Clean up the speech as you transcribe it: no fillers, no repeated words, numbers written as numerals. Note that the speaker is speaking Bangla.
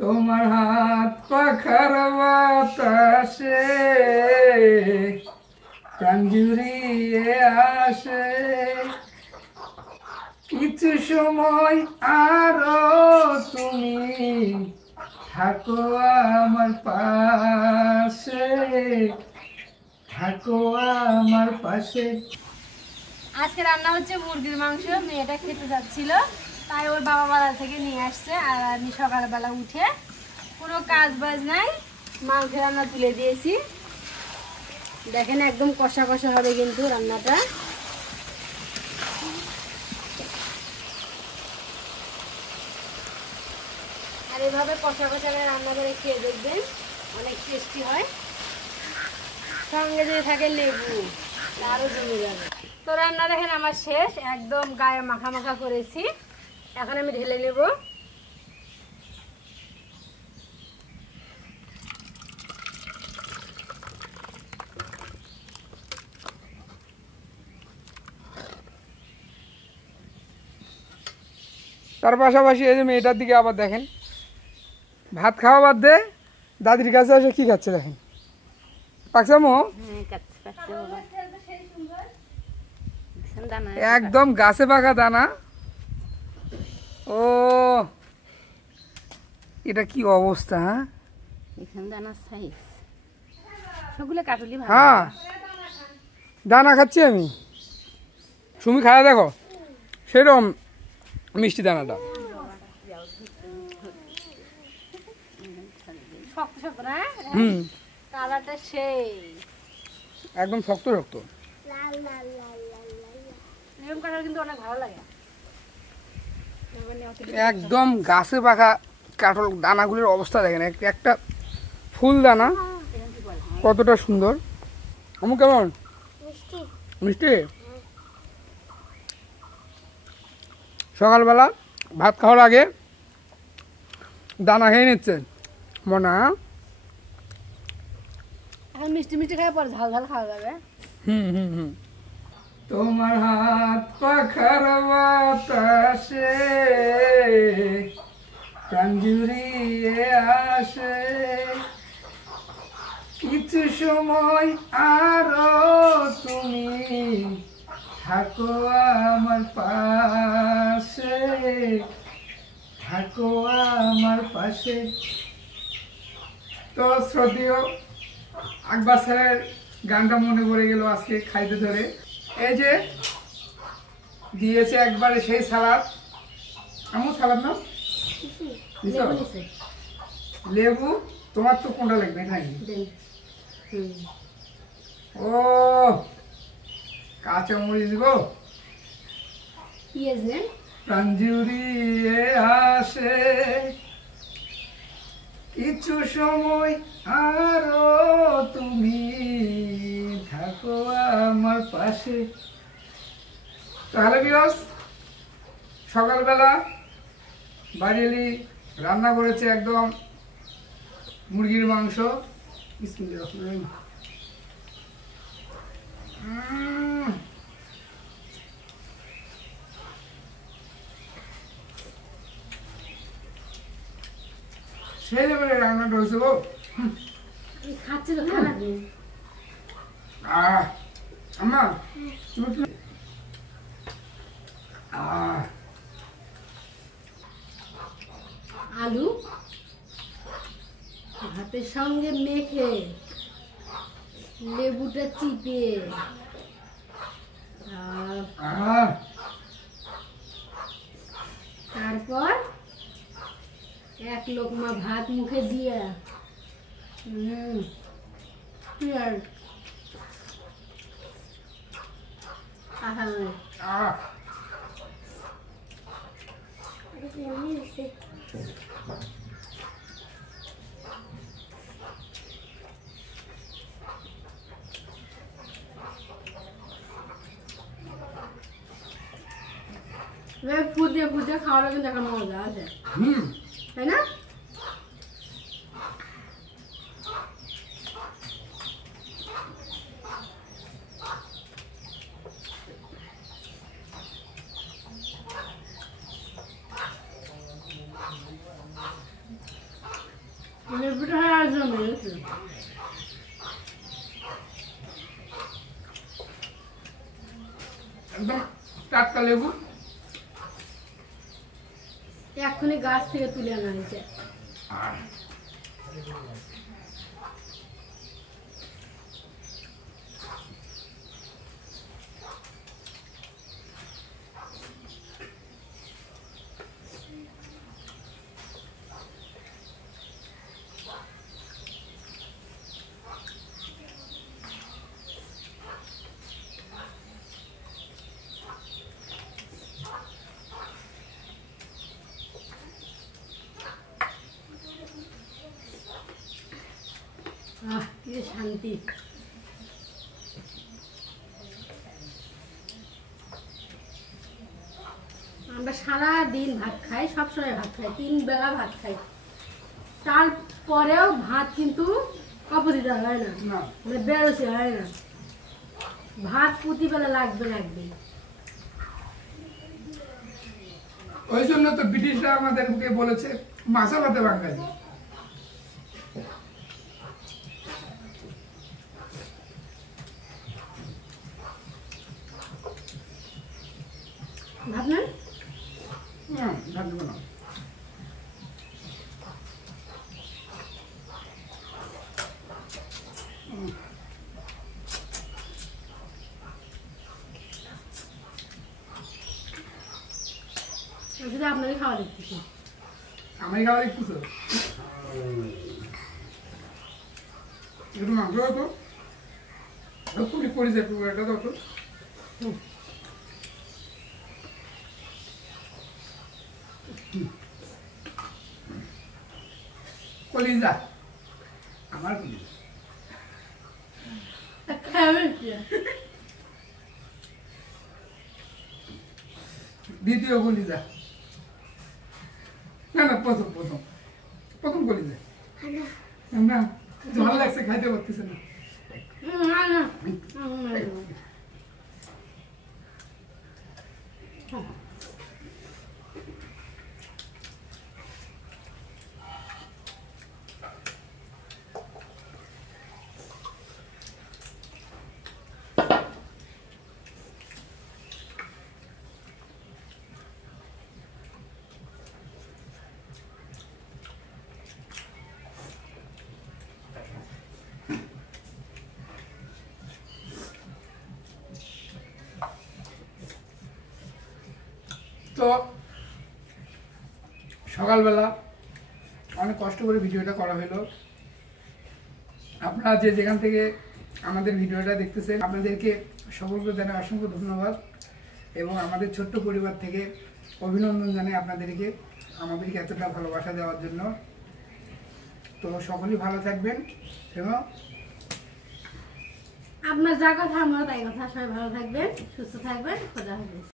তোমার হাত পাখার বাতাসে প্রাণ জুড়িয়ে আসে, কিছু সময় আরো তুমি থাকো আমার পাশে, থাকো আমার পাশে। আজকে রান্না হচ্ছে মুরগির মাংস। মেয়েটা খেতে যাচ্ছিল, তাই ওর বাবা বাজার থেকে নিয়ে আসছে। আর আমি সকালবেলা উঠে কোনো কাজ বাজ নাই, মাংস রান্না তুলে দিয়েছি। দেখেন একদম কষা কষা হবে কিন্তু রান্নাটা। আর এভাবে কষা কষা রান্না করে খেয়ে দেখবেন, অনেক টেস্টি হয়। সঙ্গে যদি থাকে লেবু, আরও জমে যাবে। তো রান্না দেখেন আমার শেষ, একদম গায়ে মাখা মাখা করেছি। এখন আমি ঢেলে নেব। তার পাশাপাশি এই যে মেয়েটার দিকে আবার দেখেন, ভাত খাওয়া বাদ দে দাদির কাছে এসে কি খাচ্ছে দেখেন। পাকছে মো একদম গাছে পাকা দানা। ও এটা কি অবস্থা? হ্যাঁ দানা খাচ্ছি আমি। তুমি খাওয়া দেখো সেরকম মিষ্টি দানাটা। কালারটা সেই একদম শক্ত শক্ত, কিন্তু অনেক ভালো লাগে। একদম গাছে পাকা কাঁঠাল দানাগুলোর অবস্থা দেখেন, একটা ফুল দানা কতটা সুন্দর। আমু কেমন মিষ্টি? সকালবেলা ভাত খাওয়ার আগে দানা খেয়ে নিচ্ছেন মনা। এখন মিষ্টি মিষ্টি খাওয়ার পর ঝাল ঝাল খাওয়া যাবে। তোমার হাত পাখার বাতাসে প্রাণ জুড়িয়ে আসে, কিছু সময় আরো তুমি থাকো আমার পাশে, থাকো আমার পাশে। তো শ্রদ্ধেয় আকবর স্যারের গানটা মনে পড়ে গেল আজকে খাইতে ধরে। এই যে দিয়েছে একবারে সেই সালাদ। আমার সালাদ না লেবু, তোমার তো কোনটা লাগবে নাকি? ও কাঁচা মরিচ গো, প্রাণ জুড়িয়ে আসে, কিছু সময় আরো তুমি থাকো আমার পাশে। তাহলে বিয়স সকালবেলা বাড়িলি রান্না করেছে একদম মুরগির মাংস। সেই লেভেলে রান্নাটা হয়েছে গো। খাচ্ছি তো খানা দিন। আম্মা তুমি কি আলু ভাতের সঙ্গে মেখে লেবুটা চিপে তারপর এক লোকমা ভাত মুখে দিয়ে ফুটে ফুটে খাওয়াটা কিন্তু একটা মজা আছে, তাই না? লেবুটা হয় আর জমে গেছে। একদম টাটকা লেবু। এক্ষুনি গাছ থেকে তুলে আনা হয়েছে। কি শান্তি। আমরা সারা দিন ভাত খাই, সবসময় ভাত খাই, 3 বেলা ভাত খাই। তারপরেও ভাত কিন্তু অপরিত হয় না, মানে বেরোসি হয় না। ভাত প্রতিবেলা লাগবে। ওই জন্য তো ব্রিটিশরা আমাদেরকে বলেছে মাছে ভাতে বাঙালি। ভাবলেন ভাত দেবো না। শুধু আপনাকে খাওয়া দেখতেছি। আমি খাওয়া দেখতেছো? একটু মাংস হতো, পুরি পড়ে যায় পুরোটা তো। কলিজা, আমার কলিজা। দ্বিতীয় কলিজা, না প্রথম কলিজা। না ভালো লাগছে, খাইতে পারতেছে না। তো সকালবেলা অনেক কষ্ট করে ভিডিওটা করা হলো। আপনারা যে যেখান থেকে আমাদের ভিডিওটা দেখতেছেন, আপনাদেরকে সকলকে জানাই অসংখ্য ধন্যবাদ এবং আমাদের ছোট্ট পরিবার থেকে অভিনন্দন জানাই আপনাদেরকে আমাদেরকে এতটা ভালোবাসা দেওয়ার জন্য। তো সকলেই ভালো থাকবেন এবং আপনার যা কথা আমরা তাই কথা। সবাই ভালো থাকবেন, সুস্থ থাকবেন, খোদা হাফেজ।